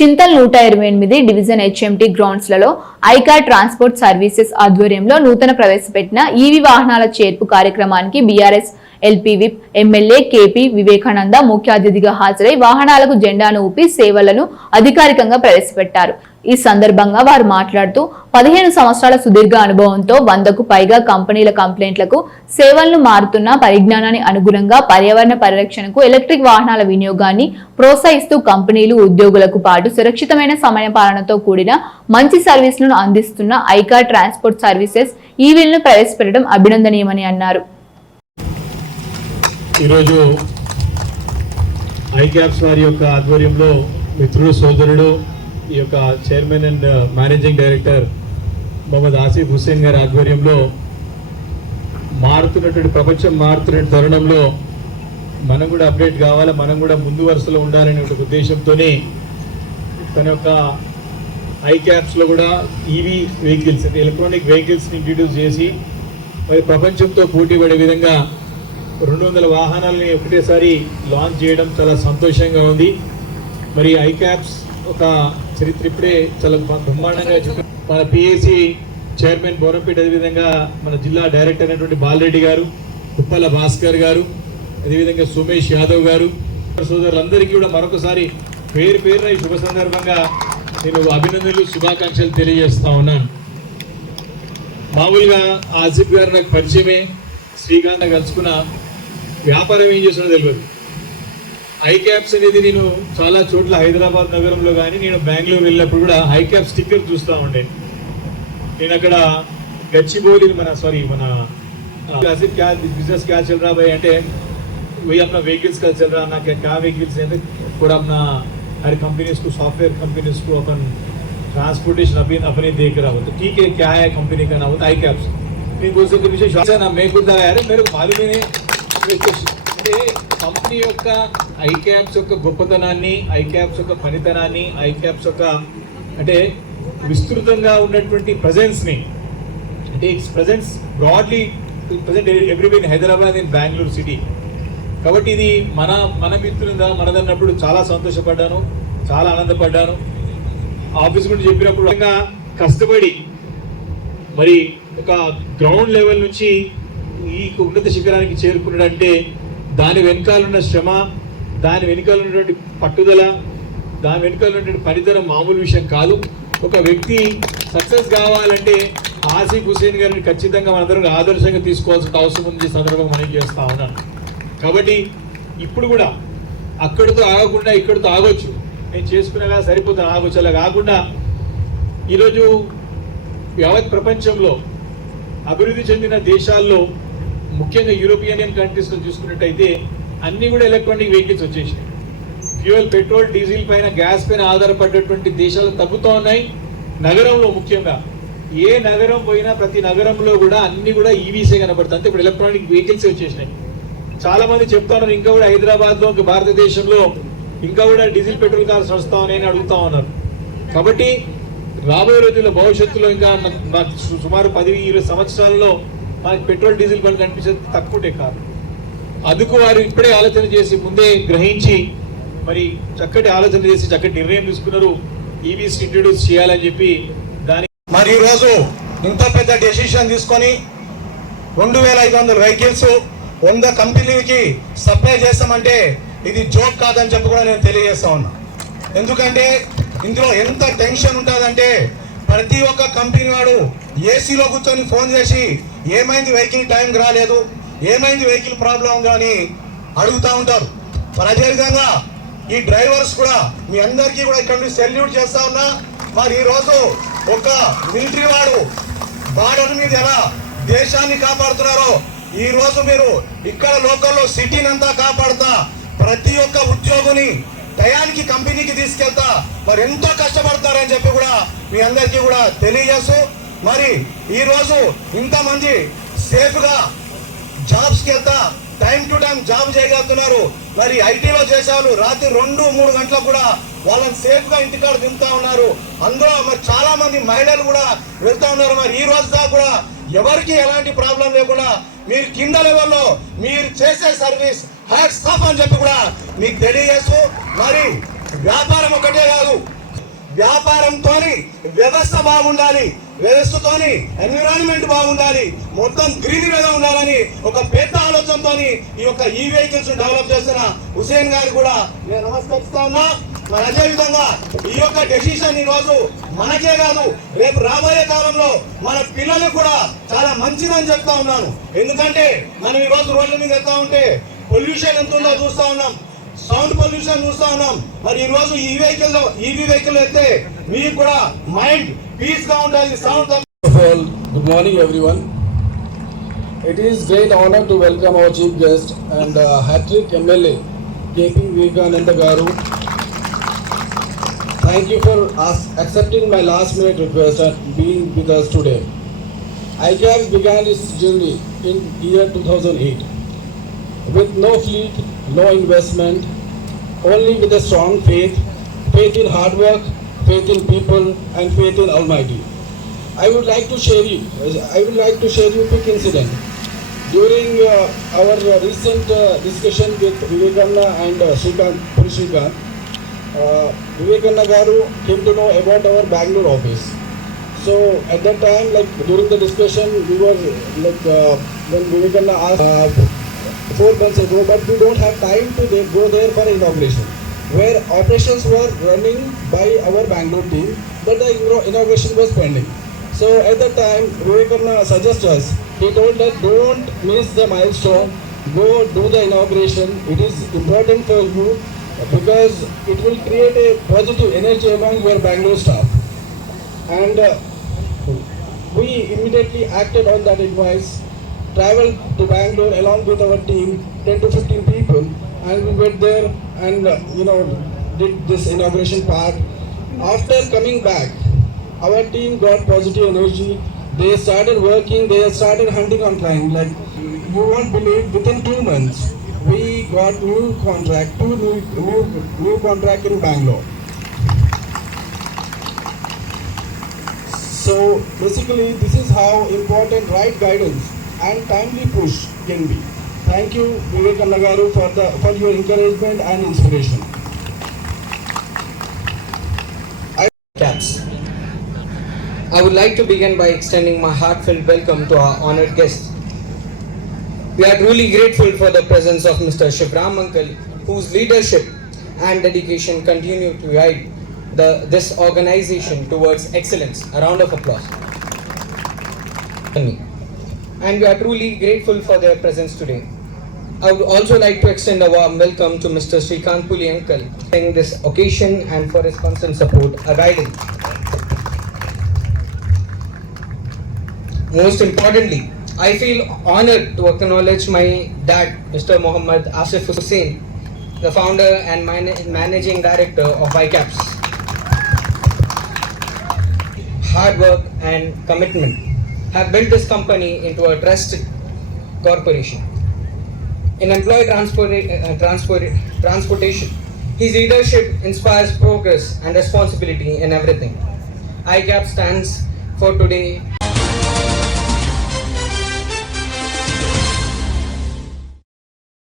Chintal 128 division HMT గ్రౌండ్స్లలో iCar transport services ఆధ్వర్యంలో నూతన ప్రవేశపెట్టిన ఈవీ వాహనాల చేర్పు కార్యక్రమానికి BRS LP whip MLA KP Vivekananda ముఖ్య అతిథిగా హాజరై వాహనాలకు జెండాను ఊపి సేవలను అధికారికంగా ప్రవేశపెట్టారు. ఈ సందర్భంగా వారు మాట్లాడుతూ 15 సంవత్సరాల సుదీర్ఘ అనుభవంతో 100కు పైగా కంపెనీల కంప్లైంట్లకు సేవలను మారుతున్న పరిజ్ఞానాన్ని అనుగుణంగా పర్యావరణ పరిరక్షణకు ఎలక్ట్రిక్ వాహనాల వినియోగాన్ని ప్రోత్సహిస్తూ కంపెనీలు ఉద్యోగులకు పాటు సురక్షితమైన సమయ పాలనతో కూడిన మంచి సర్వీసులను అందిస్తున్న ఐకార్ ట్రాన్స్పోర్ట్ సర్వీసెస్ ఈవీలను ప్రవేశపెట్టడం అభినందనీయమని అన్నారు. ఈరోజు ఐక్యాప్స్ వారి యొక్క ఆధ్వర్యంలో మిత్రుడు సోదరుడు ఈ యొక్క chairman and managing director Mohammed Asif Hussain గారి ఆధ్వర్యంలో మారుతున్నటువంటి ప్రపంచం మారుతున్న తరుణంలో మనం కూడా అప్డేట్ కావాలి, మనం కూడా ముందు వరుసలో ఉండాలనే ఉద్దేశంతోనే తన యొక్క ఐక్యాప్స్లో కూడా ఈవీ వెహికల్స్ అంటే ఎలక్ట్రానిక్ వెహికల్స్ని ఇంట్రడ్యూస్ చేసి మరి ప్రపంచంతో పోటీ పడే విధంగా 200 వాహనాలని ఒకటేసారి లాంచ్ చేయడం చాలా సంతోషంగా ఉంది. మరి ఐక్యాప్స్ ఒక చరిత్ర ఇప్పుడే చాలా బ్రహ్మాండంగా మన పిఏసి చైర్మన్ బోరంపేట, అదేవిధంగా మన జిల్లా డైరెక్టర్ అయినటువంటి బాలరెడ్డి గారు, ఉప్పల భాస్కర్ గారు, అదేవిధంగా సుమేష్ యాదవ్ గారు, సోదరులందరికీ కూడా మరొకసారి పేరు పేరున ఈ శుభ సందర్భంగా నేను అభినందనలు శుభాకాంక్షలు తెలియజేస్తా ఉన్నాను. మామూలుగా ఆసిఫ్ గారు నాకు పరిచయమే, శ్రీకాంత్ కలుసుకున్న వ్యాపారం ఏం చేస్తున్నో తెలియదు. ఐక్యాప్స్ అనేది నేను చాలా చోట్ల హైదరాబాద్ నగరంలో కానీ నేను బెంగళూరు వెళ్ళినప్పుడు కూడా ఐక్యాప్ స్టిక్కర్ చూస్తూ ఉండే. నేను అక్కడ గచ్చిబౌలి మన बिजनेस क्या चल रहा भाई అంటే वही अपना व्हीकल्स का चल रहा ना, क्या व्हीकल्स है पूरा अपना हर कंपनीज को सॉफ्टवेयर कंपनीज को अपन ट्रांसपोर्टेशन अपने देख रहा हो. तो ठीक है, क्या है कंपनी का नाम होता है ఐక్యాప్స్. నేను बोल सकते विषय ना मेरे को यार मेरे को मालूम ही नहीं అంటే కంపెనీ యొక్క ఐక్యాప్స్ యొక్క గొప్పతనాన్ని, ఐక్యాప్స్ యొక్క పనితనాన్ని, ఐక్యాప్స్ యొక్క అంటే విస్తృతంగా ఉన్నటువంటి ప్రజెన్స్ని అంటే it's presence broadly present everywhere in Hyderabad in Bengaluru city. కాబట్టి ఇది మన మిత్రులుగా మనదన్నప్పుడు చాలా సంతోషపడ్డాను, చాలా ఆనందపడ్డాను. ఆఫీస్ గురించి చెప్పినప్పుడు కష్టపడి మరి ఒక గ్రౌండ్ లెవెల్ నుంచి ఈ ఉన్నత శిఖరానికి చేరుకున్నాడంటే దాని వెనకాలన్న శ్రమ, దాని వెనకాల ఉన్నటువంటి పట్టుదల, దాని వెనకాల ఉన్నటువంటి పనితనం మామూలు విషయం కాదు. ఒక వ్యక్తి సక్సెస్ కావాలంటే ఆసిఫ్ హుస్సేన్ గారిని ఖచ్చితంగా మనందరం ఆదర్శంగా తీసుకోవాల్సిన అవసరం ఉంది. సందర్భంగా మనం చేస్తా ఉన్నాను. కాబట్టి ఇప్పుడు కూడా అక్కడితో ఆగకుండా ఇక్కడితో ఆగొచ్చు, నేను చేసుకునేలా సరిపోతాను, ఆగొచ్చు. అలా కాకుండా ఈరోజు యావత్ ప్రపంచంలో అభివృద్ధి చెందిన దేశాల్లో ముఖ్యంగా యూరోపియన్ కంట్రీస్లో చూసుకున్నట్టయితే అన్నీ కూడా ఎలక్ట్రానిక్ వెహికల్స్ వచ్చేసాయి. ఫ్యూయల్, పెట్రోల్, డీజిల్ పైన, గ్యాస్ పైన ఆధారపడేటువంటి దేశాలు తగ్గుతూ ఉన్నాయి. నగరంలో ముఖ్యంగా ఏ నగరం పోయినా ప్రతి నగరంలో కూడా అన్ని కూడా ఈవీసే కనపడుతుంది. అంతే ఇప్పుడు ఎలక్ట్రానిక్ వెహికల్స్ వచ్చేసినాయి. చాలా మంది చెప్తా ఉన్నారు ఇంకా కూడా హైదరాబాద్లో, ఇంకా భారతదేశంలో ఇంకా కూడా డీజిల్ పెట్రోల్ కార్స్ వస్తా ఉన్నాయని అడుగుతా ఉన్నారు. కాబట్టి రాబోయే రోజుల్లో భవిష్యత్తులో ఇంకా సుమారు 10-20 సంవత్సరాల్లో మనకి పెట్రోల్ డీజిల్ బండ్లు కనిపించేది తక్కువే కాదు. అందుకు వారు ఇప్పుడే ఆలోచన చేసి ముందే గ్రహించి మరి చక్కటి ఆలోచన చేసి చక్కటి నిర్ణయం తీసుకున్నారు, ఈవీస్ ఇంట్రడ్యూస్ చేయాలని చెప్పి. మరి ఈరోజు ఇంత పెద్ద డెసిషన్ తీసుకొని 2500 వెహికల్స్ 100 కంపెనీలకి సప్లై చేస్తామంటే ఇది జోక్ కాదని చెప్పి కూడా నేను తెలియజేస్తా ఉన్నా. ఎందుకంటే ఇందులో ఎంత టెన్షన్ ఉంటుందంటే ప్రతి ఒక్క కంపెనీ వాడు ఏసీలో కూర్చొని ఫోన్ చేసి ఏమైంది వెహికల్ టైంకి రాలేదు, ఏమైంది వెహికల్ ప్రాబ్లం ఉందో అని అడుగుతూ ఉంటారు. మరి అదేవిధంగా ఈ డ్రైవర్స్ కూడా మీ అందరికీ కూడా ఇక్కడ నుంచి సెల్యూట్ చేస్తా ఉన్నా. మరి ఈరోజు ఒక మిలిటరీ వాడు బార్డర్ మీద ఎలా దేశాన్ని కాపాడుతున్నారో ఈ రోజు మీరు ఇక్కడ లోకల్లో సిటీని అంతా కాపాడుతా ప్రతి ఒక్క ఉద్యోగిని టయానికి కంపెనీకి తీసుకెళ్తా మరి ఎంతో కష్టపడతారని చెప్పి కూడా మీ అందరికీ కూడా తెలియజేస్తూ, మరి ఈరోజు ఇంతమంది సేఫ్గా జాబ్స్కి వెళ్తా టైం టు టైం జాబ్ చేయగలుగుతున్నారు. మరి ఐటీలో చేసేవాళ్ళు రాత్రి 2-3 గంటలకు కూడా వాళ్ళని సేఫ్గా ఇంటికాడ దింపుతా ఉన్నారు. అందులో మరి చాలా మంది మహిళలు కూడా వెళ్తా ఉన్నారు. మరి ఈ రోజు దాకా కూడా ఎవరికి ఎలాంటి ప్రాబ్లం లేకుండా మీరు కింద లెవెల్లో మీరు చేసే సర్వీస్ హ్యాట్స్ ఆఫ్ అని చెప్పి కూడా మీకు తెలియజేస్తూ, మరి వ్యాపారం ఒకటే కాదు, వ్యాపారంతోని వ్యవస్థ బాగుండాలి, వ్యవస్థతోని ఎన్విరాన్మెంట్ బాగుండాలి, మొత్తం గ్రీనరీగా ఉండాలని ఒక పెద్ద ఆలోచనతోని ఈ యొక్క ఈ వెహికల్స్ డెవలప్ చేస్తున్న హుసేన్ గారు కూడా నేను నమస్కరిస్తా ఉన్నా. మరి అదే విధంగా ఈ యొక్క డెసిషన్ ఈ రోజు మనకే కాదు, రేపు రాబోయే కాలంలో మన పిల్లలకు కూడా చాలా మంచిదని చెప్తా ఉన్నాను. ఎందుకంటే మనం ఈ రోజు రోడ్ల మీద వెళ్తా ఉంటే పొల్యూషన్ ఎంత ఉందో చూస్తా ఉన్నాం, సౌండ్ పొల్యూషన్ చూస్తా ఉన్నాం. మరి ఈ రోజు ఈవీ వెహికల్ అయితే మీకు కూడా మైండ్ పీస్ గా ఉండాలి, sound. First of all, good morning everyone. It is great honor to welcome our chief guest and hat-trick MLA KP Vivekananda Garu. Thank you for accepting my last minute request and being with us today. ICAPS began its journey in year 2008 with no fleet, no investment, only with a strong faith in hard work, faith in people and faith in Almighty. I would like to share you a quick incident. During our recent discussion with Vivekananda and Shrikant, Vivekananda Garu came to know about our Bangalore office. So at that time, like during the discussion, we were like when Vivekananda asked 4 months ago, but we don't have time to go there for inauguration, where operations were running by our Bangalore team, but the inauguration was pending. So at that time, Vivekananda suggested us, he told that don't miss the milestone, go do the inauguration. It is important for you because it will create a positive energy among your Bangalore staff. And we immediately acted on that advice, traveled to Bangalore along with our team, 10 to 15 people, and we went there and did this inauguration part. After coming back, our team got positive energy. They started working, they started hunting on client. Like you won't believe, within 2 months we got new contract in Bangalore. So basically this is how important right guidance and timely push can be. Thank you Vivekananda Garu for your encouragement and inspiration. Caps. I would like to begin by extending my heartfelt welcome to our honored guests. We are truly grateful for the presence of Mr. Shivram Uncle, whose leadership and dedication continue to guide this organization towards excellence. A round of applause. And we are truly grateful for their presence today. I would also like to extend a warm welcome to Mr. Shrikant Puli Uncle in this occasion and for his constant support, a guidance. Most importantly, I feel honored to acknowledge my dad, Mr. Muhammad Asif Hussain, the founder and managing director of ICAPS. Hard work and commitment have built this company into a trusted corporation. In employee transportation, his leadership inspires progress and responsibility in everything. ICAPS stands for today